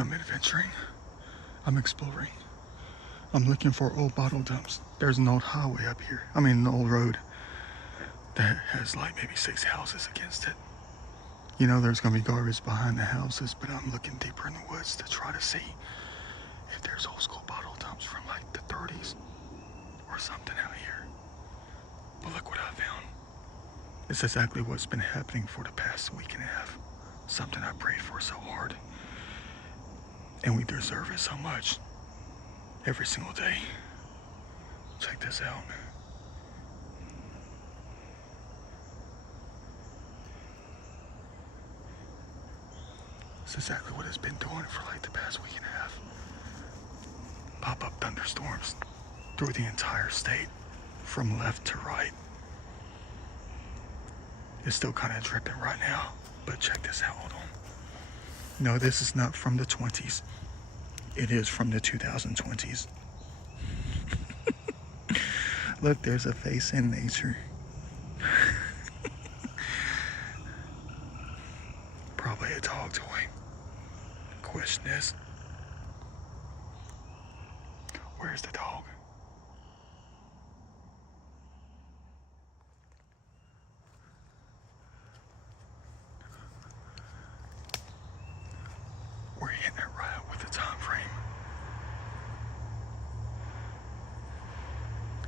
I'm adventuring. I'm exploring. I'm looking for old bottle dumps. There's an old highway up here. I mean, an old road that has like maybe 6 houses against it. You know, there's gonna be garbage behind the houses, but I'm looking deeper in the woods to try to see if there's old school bottle dumps from like the 30s or something out here. But look what I found. It's exactly what's been happening for the past week and a half. Something I prayed for so hard. And we deserve it so much. Every single day. Check this out. It's exactly what it's been doing for like the past week and a half. Pop-up thunderstorms through the entire state, from left to right. It's still kind of dripping right now, but check this out, hold on. No, this is not from the 20s. It is from the 2020s. Look, there's a face in nature. Probably a dog toy. Question is, where's the dog? We're hitting it right with the time frame.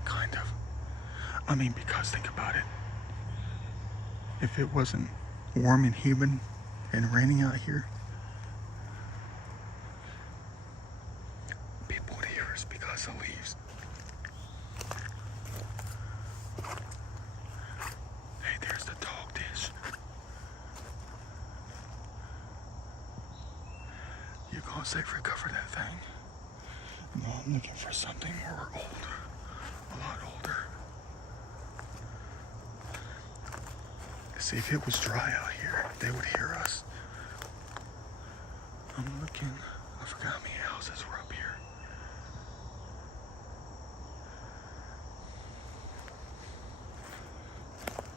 Kind of. I mean, because think about it. If it wasn't warm and humid and raining out here, people would hear us because of leaves. Hey, there's the dog dish. You gonna safe recover that thing? No, I'm looking for something more older. A lot older. See, if it was dry out here, they would hear us. I'm looking. I forgot how many houses were up here.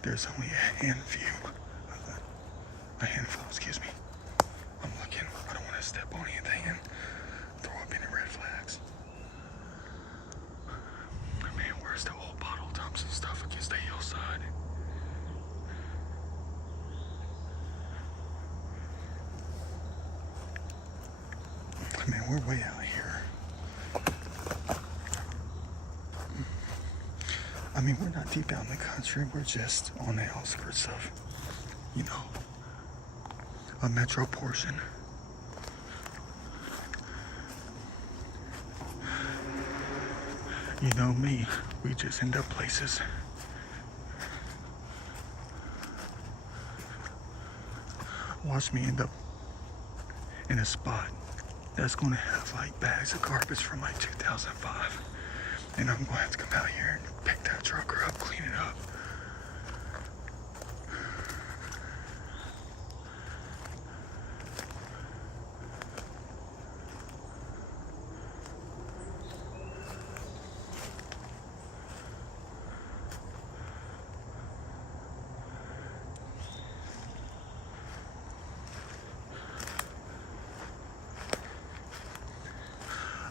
There's only a handful, excuse me. I'm looking. I don't want to step on anything and throw up any red flags. Man, where's the old bottle dumps and stuff against the hillside? Man, we're way out here. I mean, we're not deep out in the country. We're just on the outskirts of, you know, a metro portion. You know me, we just end up places. Watch me end up in a spot that's gonna have like bags of garbage from like 2005. And I'm gonna have to come out here and pick that trucker up, clean it up.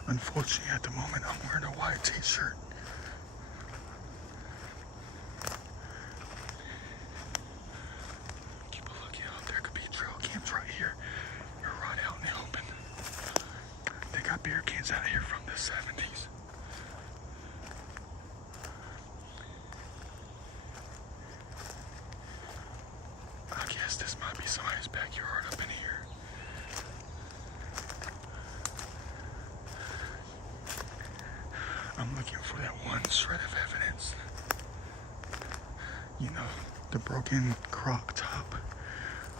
Unfortunately, at the moment, I'm wearing a white t-shirt. Keep a lookout. There could be trail camps right here. You're right out in the open. They got beer cans out here from the 70s. I guess this might be somebody's backyard up in here. I'm looking for that one shred of evidence. You know, the broken crock top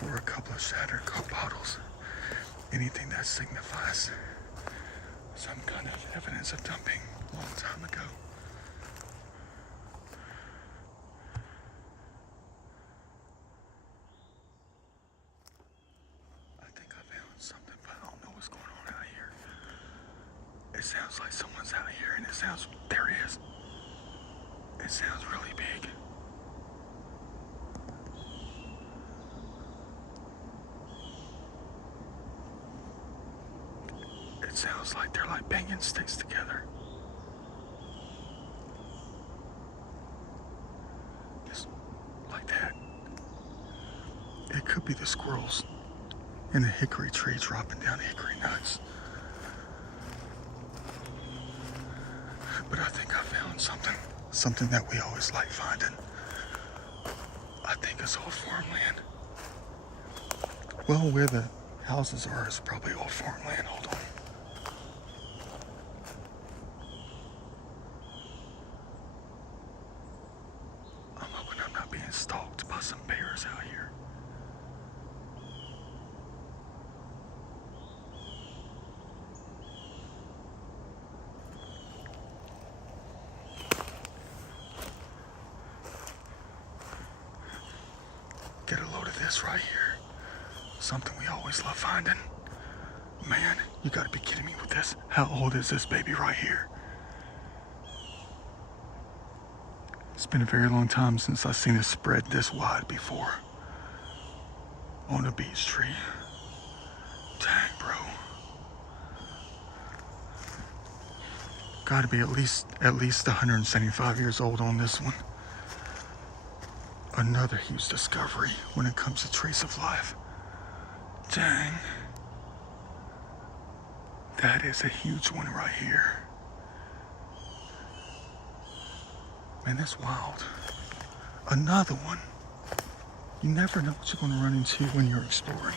or a couple of shattered Coke bottles. Anything that signifies some kind of evidence of dumping a long time ago. I think I found something, but I don't know what's going on out here. It sounds like someone's out here, and there he is. It sounds really big. It sounds like they're like banging sticks together. Just like that. It could be the squirrels in the hickory tree dropping down hickory nuts. But I think I found something that we always like finding. I think it's old farmland. Well, where the houses are is probably old farmland. Hold on. I'm hoping I'm not being stalked by some bears out here. Get a load of this right here. Something we always love finding. Man, you gotta be kidding me with this. How old is this baby right here? It's been a very long time since I've seen it spread this wide before. On a beech tree. Dang, bro. Gotta be at least 175 years old on this one. Another huge discovery when it comes to trees of life. Dang. That is a huge one right here. Man, that's wild. Another one. You never know what you're going to run into when you're exploring.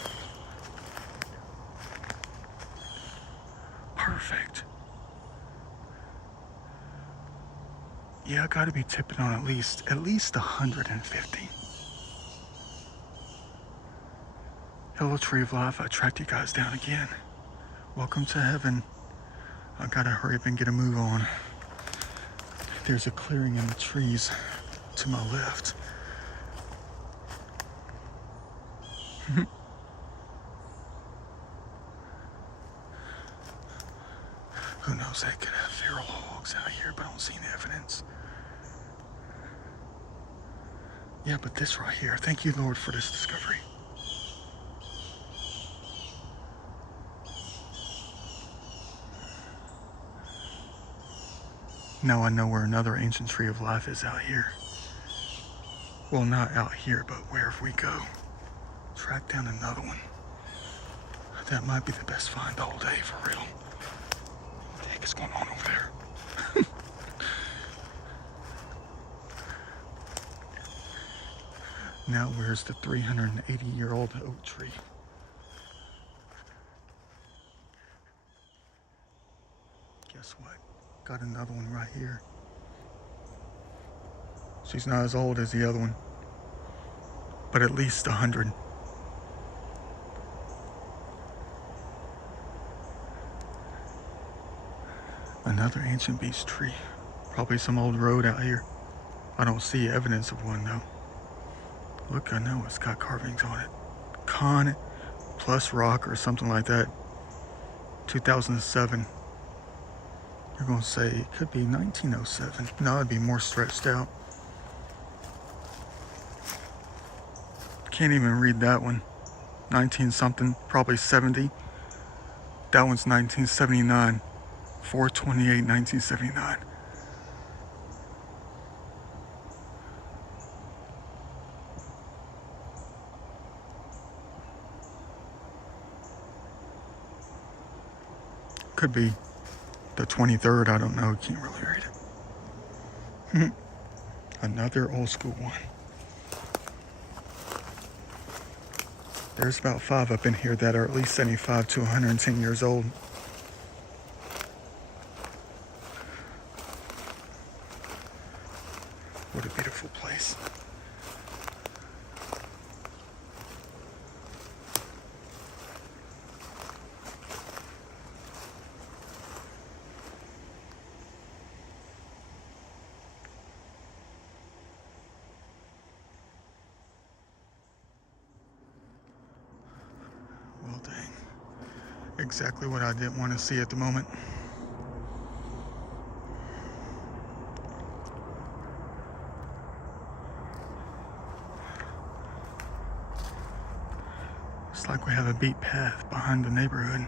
Perfect. Yeah, I gotta be tipping on at least 150. Hello, Tree of Life. I tracked you guys down again. Welcome to heaven. I gotta hurry up and get a move on. There's a clearing in the trees to my left. Who knows, they could have feral hogs out here, but I don't see any evidence. Yeah, but this right here, thank you, Lord, for this discovery. Now I know where another ancient tree of life is out here. Well, not out here, but wherever we go. Track down another one. That might be the best find all day, for real. What the heck is going on over there? Now where's the 380-year-old oak tree? Guess what? Got another one right here. She's not as old as the other one, but at least 100. Another ancient beech tree. Probably some old road out here. I don't see evidence of one though. Look, I know it's got carvings on it. Con plus rock or something like that. 2007. You're gonna say it could be 1907. No, it'd be more stretched out. Can't even read that one. 19 something, probably 70. That one's 1979. 4/28, 1979. Could be the 23rd, I don't know, can't really read it. Another old school one. There's about 5 up in here that are at least 75 to 110 years old. What a beautiful place. Well, dang. Exactly what I didn't want to see at the moment. It's like we have a beat path behind the neighborhood.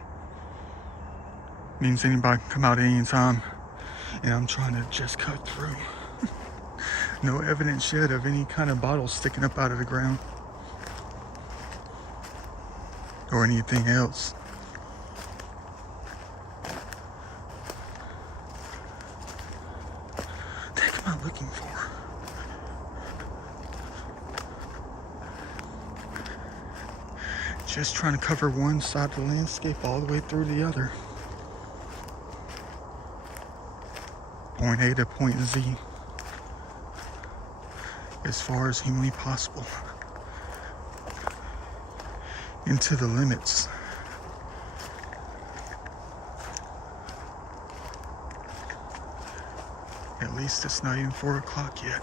Means anybody can come out at any time. And I'm trying to just cut through. No evidence yet of any kind of bottle sticking up out of the ground. Or anything else. What the heck am I looking for? Just trying to cover one side of the landscape all the way through the other. Point A to point Z. As far as humanly possible. Into the limits. At least it's not even 4 o'clock yet.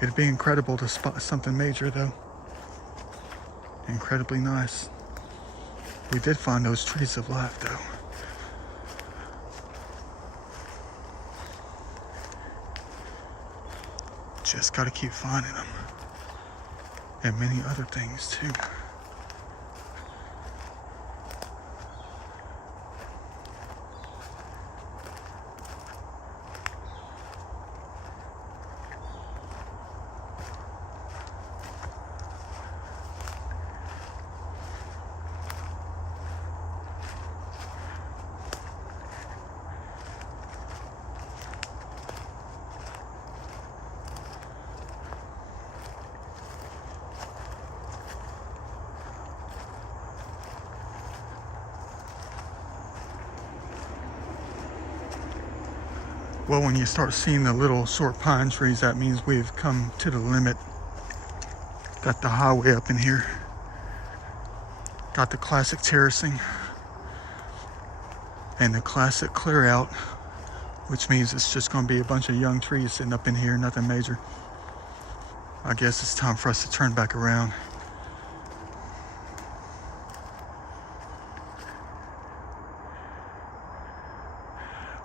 It'd be incredible to spot something major though. Incredibly nice. We did find those trees of life though. Just gotta keep finding them. And many other things too. Well, when you start seeing the little short pine trees, that means we've come to the limit. Got the highway up in here. Got the classic terracing. And the classic clear out, which means it's just going to be a bunch of young trees sitting up in here, nothing major. I guess it's time for us to turn back around.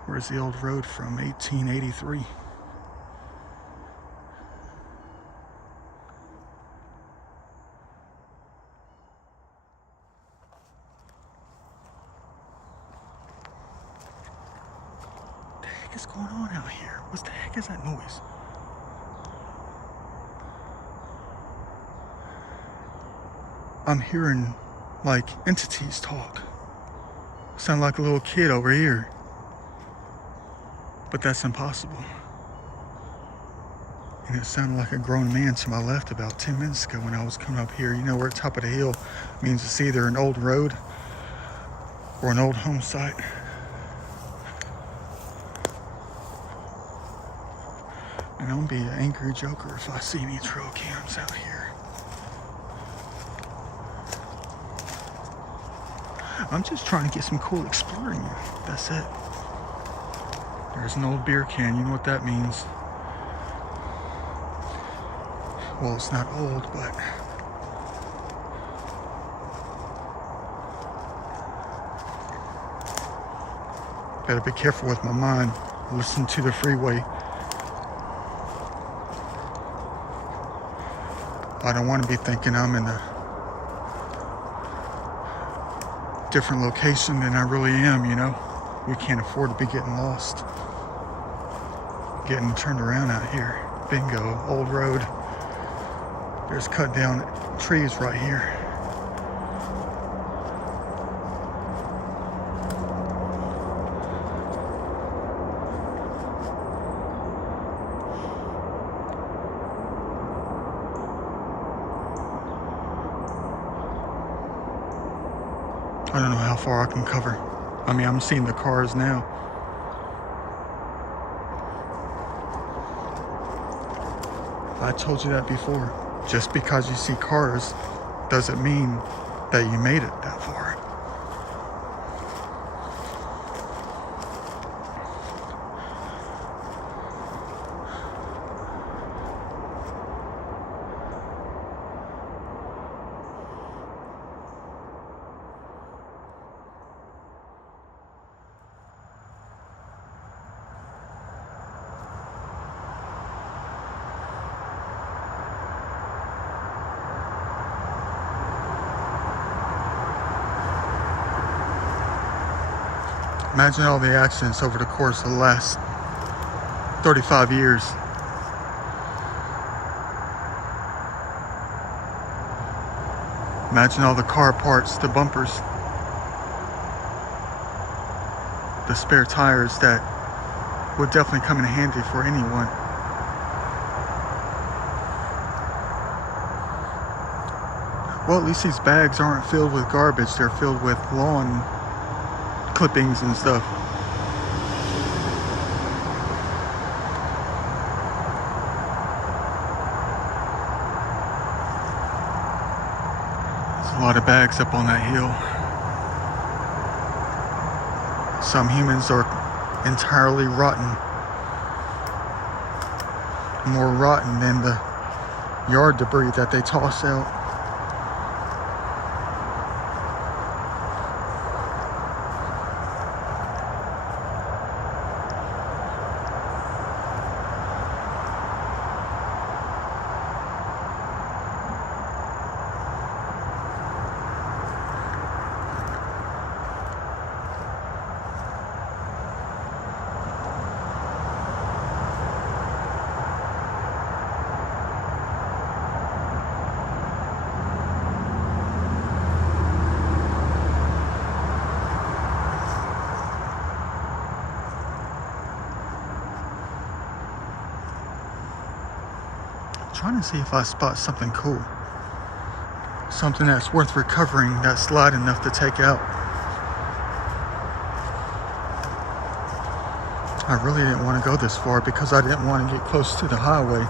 Where's the old road from 1883? What the heck is going on out here? What the heck is that noise? I'm hearing like entities talk. Sound like a little kid over here. But that's impossible. And it sounded like a grown man to my left about 10 minutes ago when I was coming up here. You know, we're at the top of the hill. Means it's either an old road or an old home site. And I'm gonna be an angry joker if I see any trail cams out here. I'm just trying to get some cool exploring. That's it. There's an old beer can, you know what that means. Well, it's not old, but better be careful with my mind. Listen to the freeway. I don't want to be thinking I'm in a different location than I really am, you know. We can't afford to be getting lost. Getting turned around out here. Bingo, old road. There's cut down trees right here. I don't know how far I can cover. I mean, I'm seeing the cars now. I told you that before. Just because you see cars doesn't mean that you made it that far. Imagine all the accidents over the course of the last 35 years. Imagine all the car parts, the bumpers, the spare tires that would definitely come in handy for anyone. Well, at least these bags aren't filled with garbage. They're filled with lawn clippings and stuff. There's a lot of bags up on that hill. Some humans are entirely rotten. More rotten than the yard debris that they toss out. Trying to see if I spot something cool, something that's worth recovering, that's light enough to take out. I really didn't want to go this far because I didn't want to get close to the highway,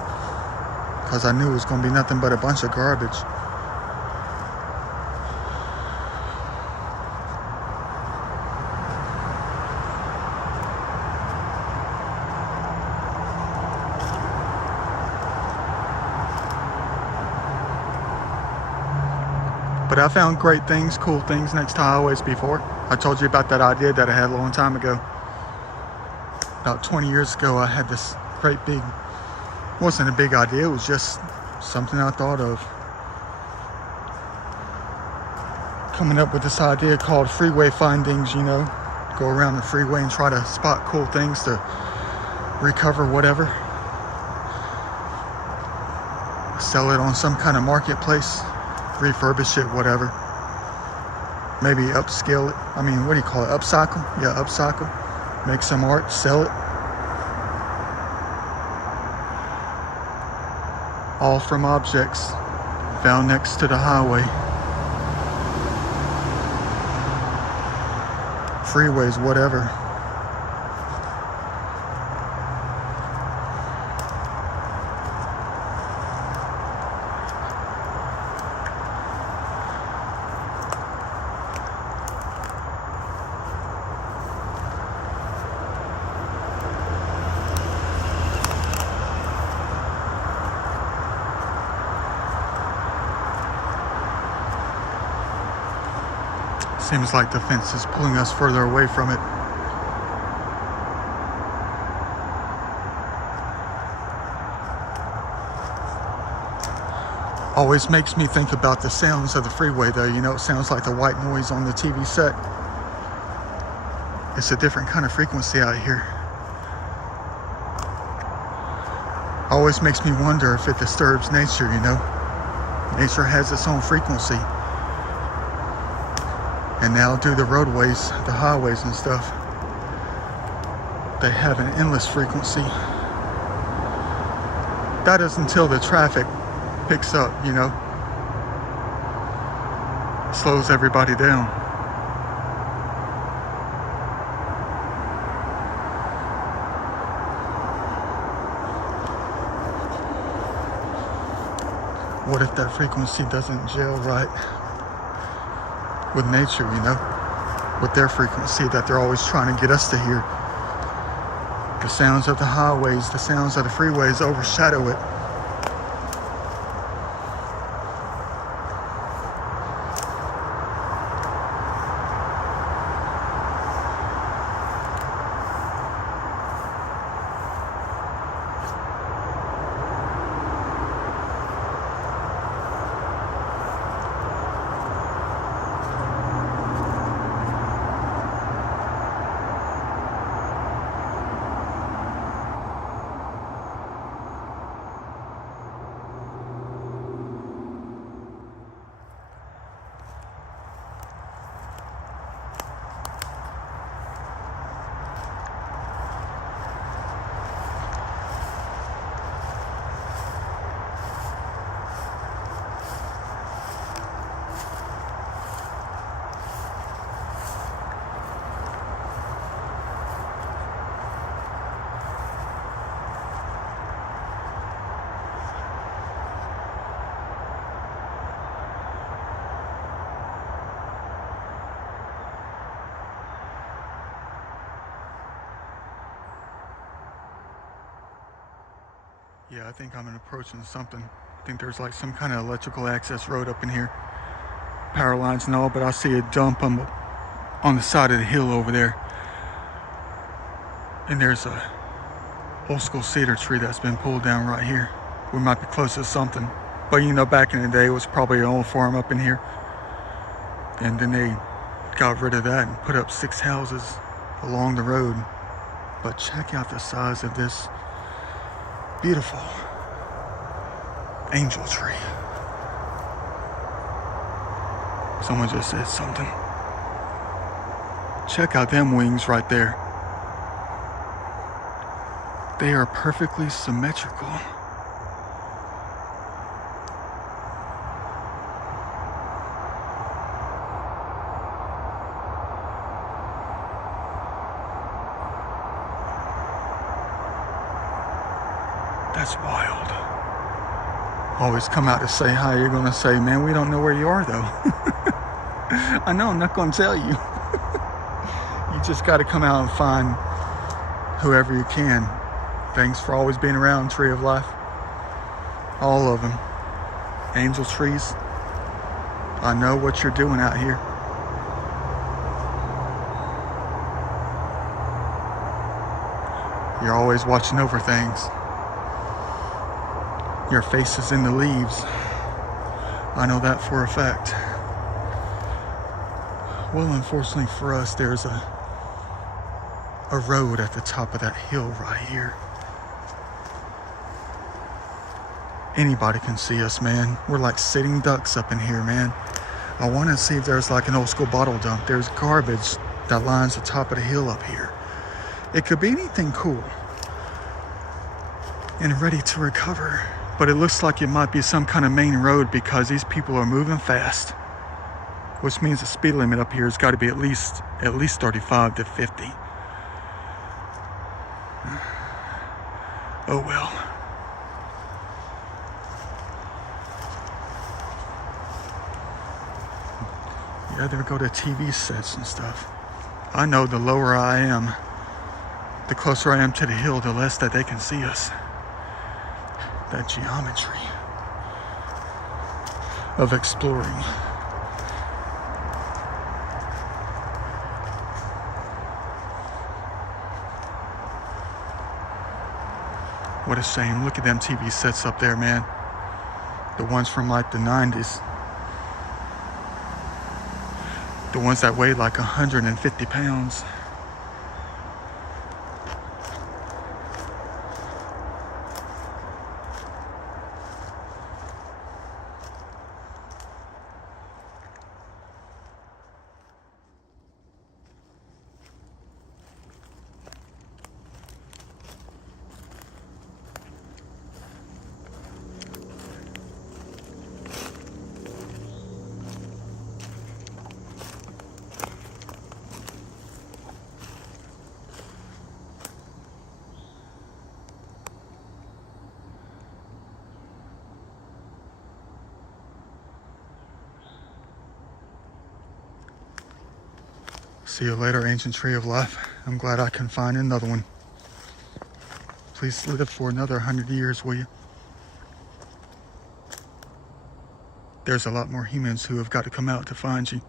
because I knew it was going to be nothing but a bunch of garbage. But I found great things, cool things next to highways before. I told you about that idea that I had a long time ago. About 20 years ago, I had this great big, wasn't a big idea, it was just something I thought of. Coming up with this idea called freeway findings, you know. Go around the freeway and try to spot cool things to recover whatever. Sell it on some kind of marketplace. Refurbish it, whatever. Maybe upscale it. I mean, what do you call it? Upcycle? Yeah, upcycle. Make some art, sell it. All from objects found next to the highway. Freeways, whatever. Seems like the fence is pulling us further away from it. Always makes me think about the sounds of the freeway though. You know, it sounds like the white noise on the TV set. It's a different kind of frequency out here. Always makes me wonder if it disturbs nature, you know. Nature has its own frequency. And now do the roadways, the highways and stuff, they have an endless frequency. That is until the traffic picks up, you know. Slows everybody down. What if that frequency doesn't gel right with nature, you know, with their frequency that they're always trying to get us to hear? The sounds of the highways, the sounds of the freeways overshadow it. Yeah, I think I'm approaching something. I think there's like some kind of electrical access road up in here. Power lines and all, but I see a dump on the side of the hill over there. And there's a old school cedar tree that's been pulled down right here. We might be close to something. But you know, back in the day, it was probably an old farm up in here. And then they got rid of that and put up 6 houses along the road. But check out the size of this beautiful angel tree. Someone just said something. Check out them wings right there. They are perfectly symmetrical. That's wild. Always come out to say hi. You're gonna say, man, we don't know where you are though. I know, I'm not gonna tell you. You just gotta come out and find whoever you can. Thanks for always being around, Tree of Life. All of them. Angel trees. I know what you're doing out here. You're always watching over things. Your face is in the leaves. I know that for a fact. Well, unfortunately for us, there's a road at the top of that hill right here. Anybody can see us, man. We're like sitting ducks up in here, man. I want to see if there's like an old school bottle dump. There's garbage that lines the top of the hill up here. It could be anything cool and ready to recover. But it looks like it might be some kind of main road because these people are moving fast, which means the speed limit up here has got to be at least 35 to 50. Oh well. Yeah, there go the TV sets and stuff. I know the lower I am, the closer I am to the hill, the less that they can see us. That geometry of exploring. What a shame. Look at them TV sets up there, man. The ones from like the 90s. The ones that weighed like 150 pounds. See you later, ancient tree of life. I'm glad I can find another one. Please live for another 100 years, will you? There's a lot more humans who have got to come out to find you.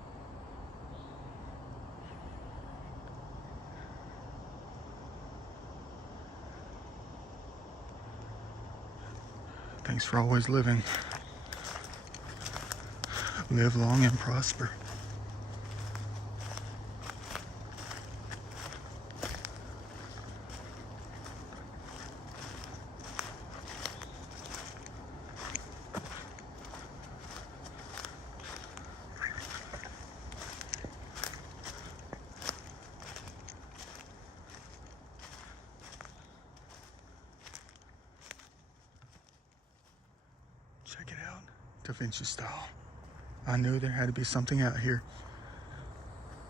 Thanks for always living. Live long and prosper. Check it out, Da Vinci style. I knew there had to be something out here.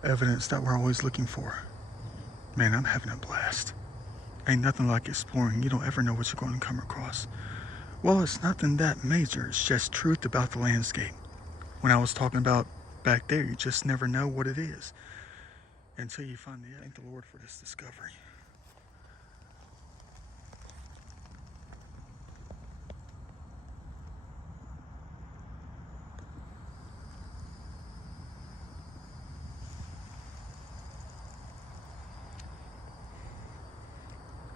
Evidence that we're always looking for. Man, I'm having a blast. Ain't nothing like exploring. You don't ever know what you're going to come across. Well, it's nothing that major. It's just truth about the landscape. When I was talking about back there, you just never know what it is until you find the. Thank the Lord for this discovery.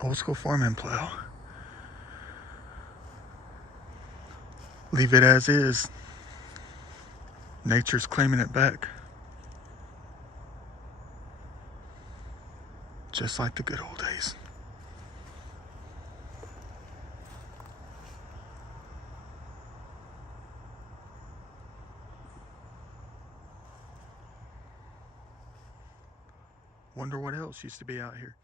Old school farming plow. Leave it as is. Nature's claiming it back. Just like the good old days. Wonder what else used to be out here.